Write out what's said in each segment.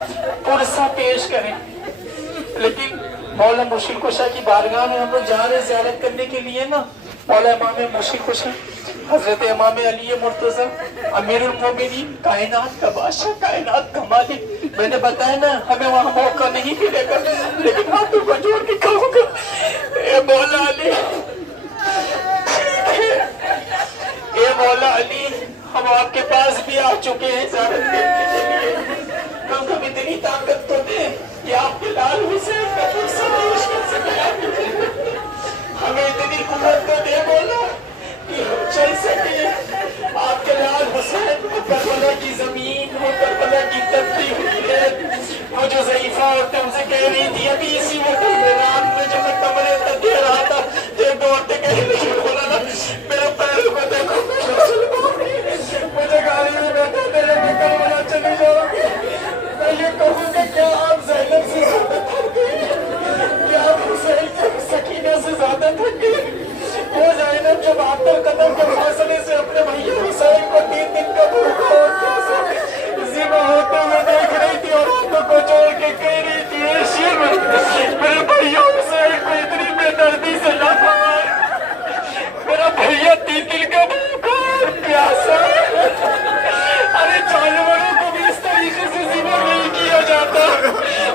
पुरसा पेश करें। लेकिन मौला मुश्किल कुशा की बारगाह में हम लोग जा रहे ज़ियारत करने के लिए ना, मौला इमाम मुश्किल कुशा हजरत इमाम अली मुर्तज़ा अमीरुल मोमिनीन, कायनात का बादशाह, कायनात का मालिक। मैंने बताया ना हमें वहाँ मौका नहीं मिलेगा, लेकिन हाथों को जोड़ के कहूँगा, ए मौला अली, ए मौला अली, हम आपके पास भी आ चुके हैं ज़ियारत करने के लिए। कम कम इतनी ताकत तो दे कि आपके लाल हुसैन का पुरसा पेश कर सके। हमें इतनी कुव्वत तो दे मौला कि हम चल सके। आपके लाल हुसैन को करबला की जमीन, वो करबला की तपती हुई है, वो जो ज़ईफ़ा औरतें हमसे कह रही थी अभी इसी वक्त में रात में जब मैं कमरे तक दे रहा था, एक दो औरतें कह रही बोला ना, मेरे पैरों को देखो, मुझे गाड़ी में बैठा मेरे में करबला चली जाओगे। मैं ये कहूँगा क्या आप ज़ैनब से ज्यादा थक गई? क्या आप हुसैन के सकीना से ज्यादा थक गई? वो ज़ैनब जब आखिर कदम के फासले से अपने भैया हुसैन को 3 दिन का भूखा और ज़िबा होते हुए देख रही थी और हाथों को जोड़ के कह रही थी, ए शिव, मेरे भैया हुसैन को इतनी बेदर्दी से न मार, मेरा भैया 3 दिन का भूखा और प्यासा। अरे जानवरों को भी इस तरीके से ज़िबा नहीं किया जाता।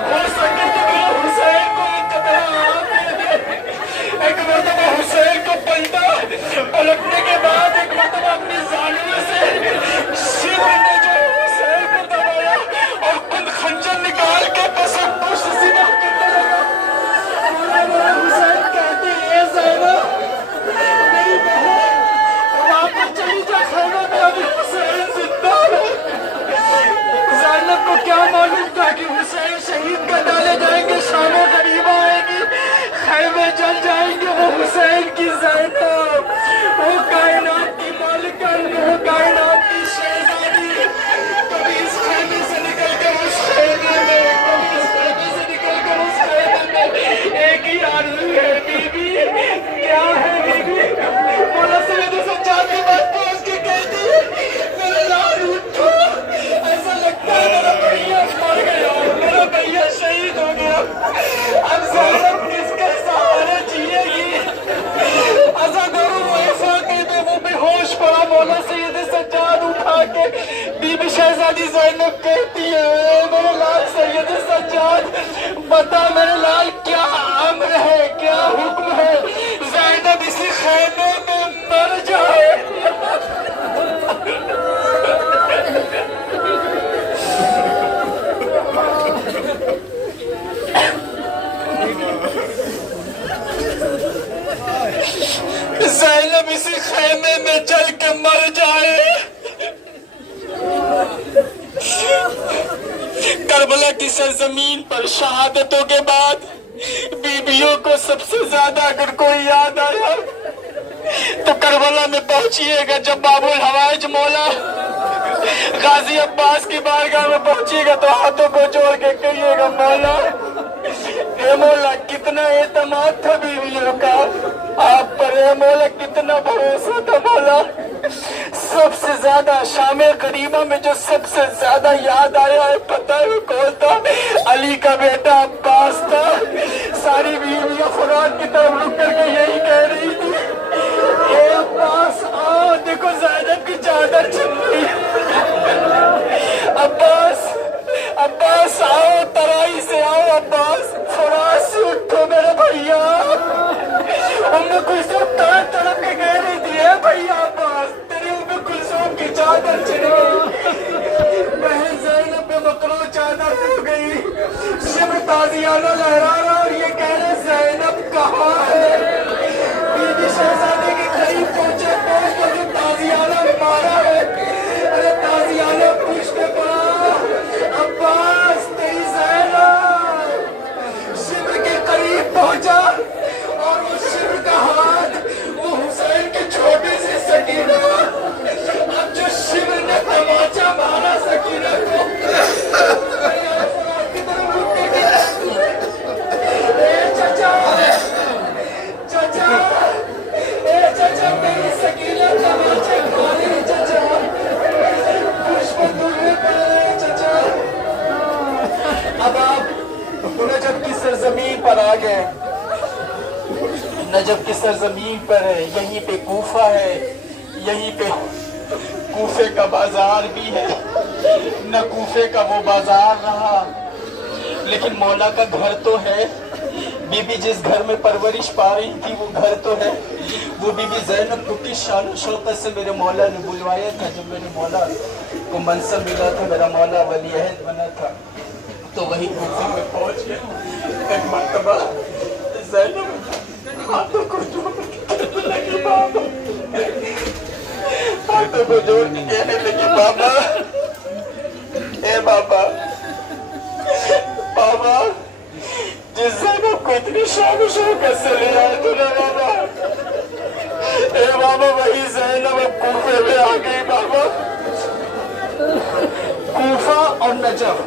हो सके तो मेरा हुसैन को एक कतरा हाथ दे दे। एक मरतबा हुसैन को पलटने के बाद एक मरतबा अपनी जानियों से शिव ने जो हुसैन को दबाया और खुद खंजर निकाल के कसम पुष्ट ज़िबा करने लगा। हुसैन कहते हैं, ज़ैनब मेरी बहन, वापस चली जा खैमे में, अभी हुसैन जिंदा है। ज़ैनब को क्या मालूम था कि हुसैन शहीद कर डाले जाएंगे, शाम गरीबा आएगी, खैमे जल जाएंगे। वो हुसैन की ज़ैनब, वो कायनात की मालिकन, वो कायनात की शहजादी, कभी इस खैमे से निकल कर उस खैमे में, कभी इस खैमे से निकल कर उस खैमे में, एक ही आरज़ू है बीबी। क्या है बीबी? मौला सैयद सज्जाद की बात पहुँच के कहती है, मेरे लाल उठो, ऐसा लगता है मेरा भैया मर गया, मेरा भैया शहीद हो गया। अब ज़ैनब किसके सहारे जिएगी? ऐसा करो वो ऐसा कहते वो बेहोश पड़ा, मौला सैयद सज्जाद उठा के बीबी शहजादी ज़ैनब कहती है, मेरे लाल सैयद सज्जाद, बता मेरे लाल क्या अम्र है, क्या हुक्म है? ज़ैनब इसी खैमे में मर जाए। ज़ैनब इसी खैमे में जल के मर जाए। करबला की सरजमीन पर शहादतों के बाद बीबियों को सबसे ज्यादा अगर कोई याद आया तो करबला में पहुंचिएगा। जब बाबुल हवाइज मौला गाजी अब्बास की बारगाह में पहुंचिएगा तो हाथों को जोड़ के कहिएगा, मौला, ए मौला, कितना एतमाद था बीवियों का आप पर, ए मौला, कितना भरोसा था मौला। सबसे ज्यादा शामे करीमा में जो सबसे ज्यादा याद आया है पता है कौन था? अली का बेटा अब्बास था। सारी बीवियां खुरान की तरफ रुक करके यही कह रही थी, ए अब्बास आओ, देखो ज़ैनब की चादर छिन गई। अब्बास, अब्बास आओ, तराई से आओ, अब्बास, फराज से उठो मेरे भैया। उम्मे कुलसूम तड़प के कह रही थी, ए भैया अब्बास, तेरी उम्मे कुलसूम की चादर छिन गई। बहन ज़ैनब पे मकरूह चादर हो गई। शिव ताज़ियाना लहरा रहा और ये कह रहे ज़ैनब कहाँ है? बीबी शहजादी के करीब पहुंचे, पहुंच कर जो ताज़ियाना मारा है, अरे ताज़ियाना पूछने पड़ा, अब्बास तेरी ज़ैनब। शिव के करीब पहुंचा और वो शिव का हाथ वो हुसैन के छोटे से सकीना, अब जो शिव ने तमाचा मारा सकीना को, अब आप नजब की सरजमीन पर आ गए। नजब की सरजमीन पर यहीं पे कूफा है, यहीं पे कूफे का बाजार भी है। न कूफे का वो बाजार रहा, लेकिन मौला का घर तो है। बीबी जिस घर में परवरिश पा रही थी वो घर तो है। वो बीबी ज़ैनब को किस शान शौकत से मेरे मौला ने बुलवाया था। जब मेरे मौला को मनसब मिला था, मेरा मौला वली अहद बना था, तो वही कूफे में पहुंच गया। एक मर्तबा ज़ैनब हाथों को जोड़ के लगी बाबा, हाथों को जोड़ के कहने लगी बाबा, ए बाबा, बाबा जिस ज़ैनब को इतनी शान शौकत से ले आए थे ना बाबा, ए बाबा वही ज़ैनब अब कूफे में आ गई बाबा। कूफा और नजफ,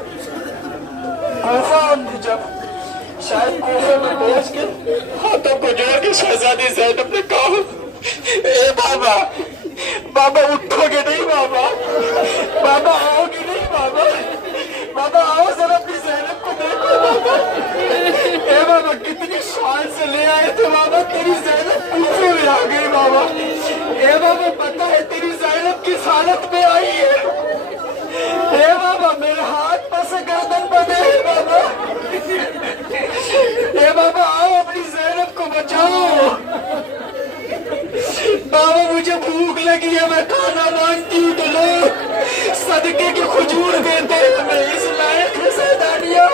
कूफा और नजफ, शायद कूफे में पहुंच के हाथों को जोड़ के शहजादी ज़ैनब ने कहा, ए बाबा, बाबा उठोगे नहीं बाबा, बाबा आओगे नहीं बाबा, बाबा आओ जरा अपनी ज़ैनब को देखो बाबा। ए बाबा कितनी शान से ले आए थे बाबा, तेरी ज़ैनब कूफे में आ गई बाबा। ए बाबा पता है तेरी ज़ैनब किस हालत में आई है? ए बाबा मेरे हाथ पर से गर्दन बंधे है बाबा। ए बाबा आओ अपनी ज़ैनब को बचाओ। बाबा मुझे भूख लगी है, मैं खाना मांगती हूँ तो लोग सदके के खजूर देते हैं, मैं इस लायक है सैदानिया।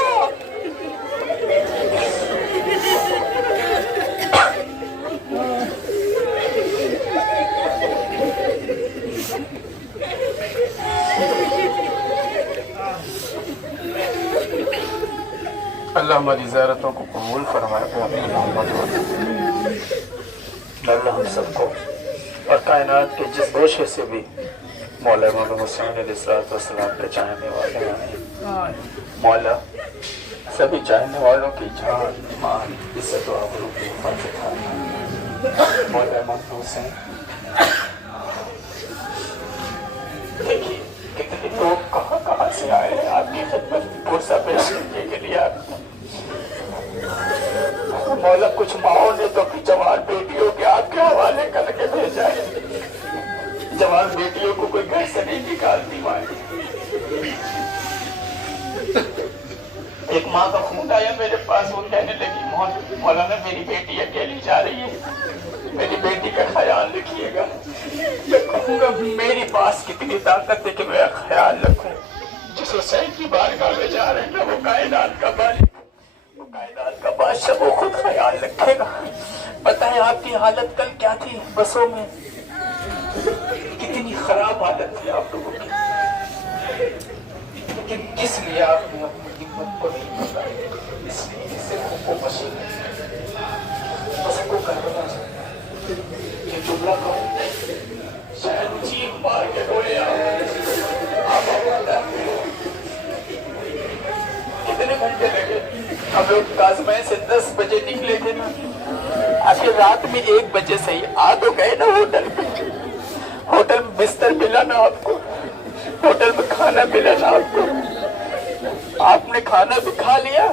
अल्लाह हमारी ज़ियारतों को कबूल फरमाए। अल्लाह हम सबको और कायनात के जिस गोशे से भी मौला इमाम हुसैन अलैहिस्सलाम के चाहने वाले हैं, मौला सभी चाहने वालों की जान, ईमान, इज्जत और आबरू की हिफाजत फरमाए। मौला इमाम हुसैन, देखिए कितने लोग कहाँ से आए हैं आपकी खिदमत में पुरसा पेश करने के लिए। मौला कुछ माओ ने तो अपनी जवान बेटियों के आपके हवाले करके भेजा है। जवान बेटियों को कोई घर से नहीं निकालती मानी। एक माँ का खून आया मेरे पास, वो कहने लगी मौलाना मेरी बेटी अकेली जा रही है, मेरी बेटी का ख्याल रखिएगा। मैं कहूँगा मेरे पास कितनी ताकत है कि मैं ख्याल रखूँ। जिस हुसैन की बारगाह में जा रहे हैं वो कायनात का मालिक, वो कायनात का बादशाह, वो खुद ख्याल रखेगा। पता है आपकी हालत कल क्या थी बसों में? कितनी खराब हालत थी आप लोगों की, लेकिन किस लिए आपने अपनी हिम्मत को नहीं पता, इसलिए इससे को पसीने को करना ये जुमला कहूँ शायद चीख मार के रोए आप कितने घंटे लगे? हम लोग काजमैन से 10 बजे निकले थे ना, आखिर रात में 1 बजे से ही आ तो गए ना होटल में। होटल में बिस्तर मिला ना आपको, होटल में खाना मिला ना आपको, आपने खाना भी खा लिया,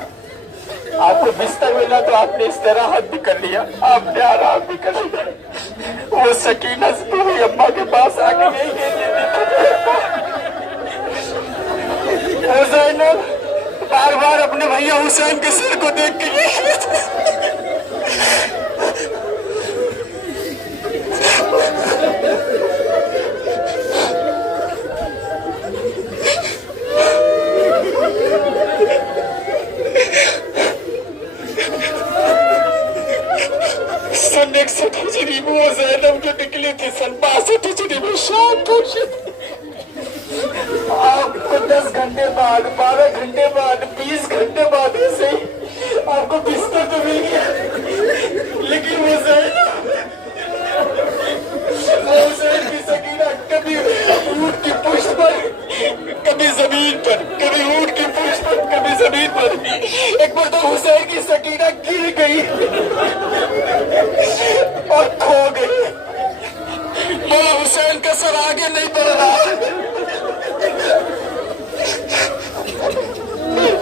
आपको बिस्तर मिला तो आपने इस्तिराहत भी कर लिया, आपने आराम भी कर लिया। वो सकीना से अम्मा के पास आके यही वो ज़ैनब बार बार अपने भैया हुसैन के सिर को देख के सन 61 हिजरी में वो ज़ैनब जो निकली थी सन 62 हिजरी में शाम को आपको 10 घंटे बाद, 12 घंटे बाद, 20 घंटे बाद ऐसे ही आपको बिस्तर तो मिल गया, लेकिन वो ज़ैनब की सकीना कभी ऊँट की पुश्त पर, कभी जमीन पर, कभी ऊँट की पुश्त पर, कभी जमीन पर। एक बार तो हुसैन की सकीना गिर गई और खो गई। मौला हुसैन का सर आगे नहीं बढ़ रहा।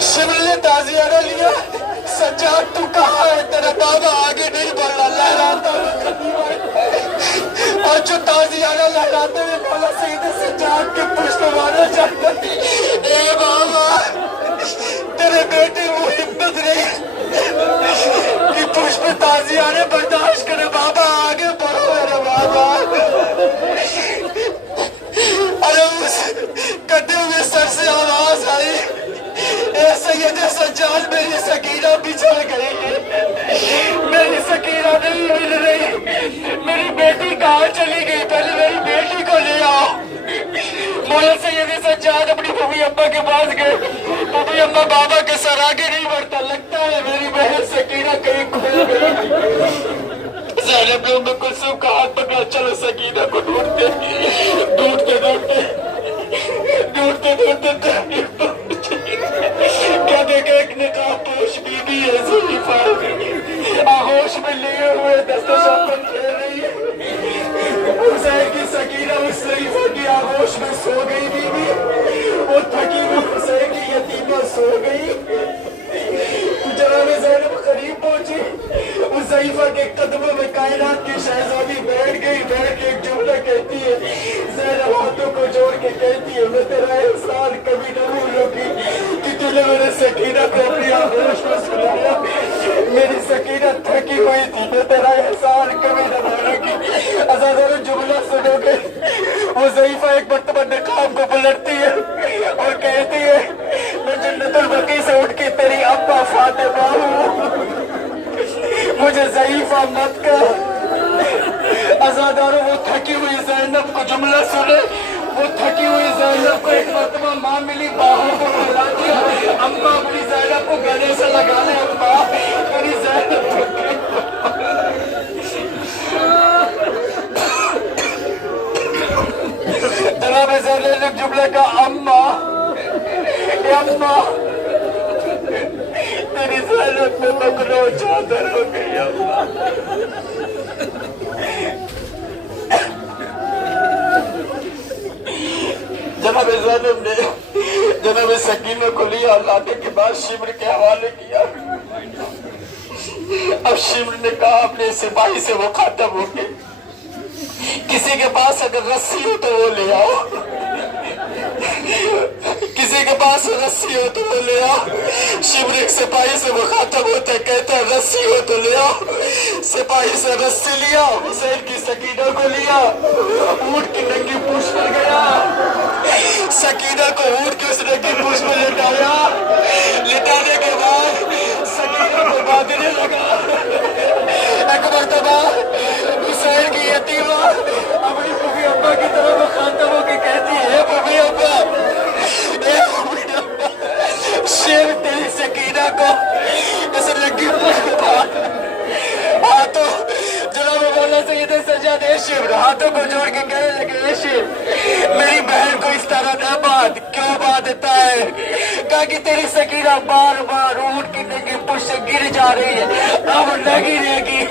शिमर ने ताजियाना लिया। सज्जाद तू कहाँ है? तेरा बाबा आगे नहीं बढ़ रहा, लहराता और जो ताजियाना लहराते हुए बोला सीधे सज्जाद के पुष्प मारा जाता। ए बाबा तेरे बेटे को हिम्मत नहीं कि पुष्प ताजियाने बर्दाश्त करे। बाबा आगे बढ़ो मेरे बाबा। अरे उस कटे हुए सर से आवाज आई, सैयद सज्जाद मेरी सकीना बिछड़ गई है, मेरी सकीना नहीं मिल रही, मेरी बेटी कहाँ चली गई? पहले मेरी बेटी को ले आओ। मौला सैयद सज्जाद अपनी मम्मी अम्मा के पास गए। मम्मी अम्मा बाबा के सर आगे नहीं बढ़ता, लगता है मेरी बहन सकीना कहीं खो गई। ज़ैनब ने उम्मे कुलसूम का हाथ पकड़ा, चलो सकीना को ढूंढते ढूंढते ढूंढते ढूंढते ढूंढते क्या देखा एक निकाब पोश बीबी है ज़ुल्फ़ा, आगोश में लिए हुए दस्तशौक़न खेल रही है। हुसैन की सकीना उस ज़ुल्फ़ा की आगोश में सो गई बीबी, वो थकी हुई हुसैन की यतीमा सो गई। जनाब ज़ैनब करीब पहुंची, उस ज़ुल्फ़ा के कदमों में कायनात की शहज़ादी बैठ गई। बैठ के एक जुमला कहती है, ज़ैनब हाथों को जोड़ के कहती है, मैं तेरा एहसान कभी न भूलूंगी कि तूने मेरे सकीना को अपनी आगोश में सुलाया। मेरी सकीना थकी हुई थी, मैं तेरा एहसान कभी न भूलूंगी। अज़ादारों जुमला सुनोगे, वो ज़ुल्फ़ा एक मर्तबा निकाब को पलटती है और कहती है, मैं जन्नतुल बकी से उठ के तेरी अम्मा फातिमा हूँ, मुझे ज़ईफ़ा मत कर। अज़ादारों वो थकी हुई ज़ैनब को जुमला सुने, वो थकी हुई ज़ैनब को एक मर्तबा माँ मिली, बाहों को फैला दिया। अम्मा अपनी ज़ैनब को गले से लगा ले, अम्मा मेरी ज़ैनब जनाब ज़ैनब ने जुमले का अम्मा अम्मा तेरी ज़ैनब में बकरो चादर हो गई अम्मा। जनाब ज़ैनब ने जनाब सकीना को लिया, लाने के बाद शिमर के हवाले किया। अब शिमर ने कहा अपने सिपाही से वो खातम हो गए, किसी के पास अगर रस्सी हो तो वो ले आओ, किसी के पास रस्सी हो तो वो ले आओ। शिमर एक सिपाही से मुखातब होते कहते हैं रस्सी हो तो ले आओ। सिपाही से रस्सी लिया, हुसैन की सकीना को लिया, ऊंट की नंगी पूंछ पर गया, सकीना को ऊंट की उस नंगी पूंछ पर लिटाया। लिटाने के बाद सकीना को बांधने लगा। एक मर्तबा हुसैन की यतीमा अपनी मम्मी अम्मा की तरफ मुखातब होकर कहती है, मम्मी अम्मा शेर तेरी सकीना को ऐसे लगी हाथों जनाब मौला सैयद सज्जाद शिव हाथों को जोड़ के कहने लगे, शिव मेरी बहन को इस तरह न बात, क्यों बात देता है? कहा कि तेरी सकीना बार बार ऊंट की नंगी पुष्ट से गिर जा रही है, अब नहीं रहेगी।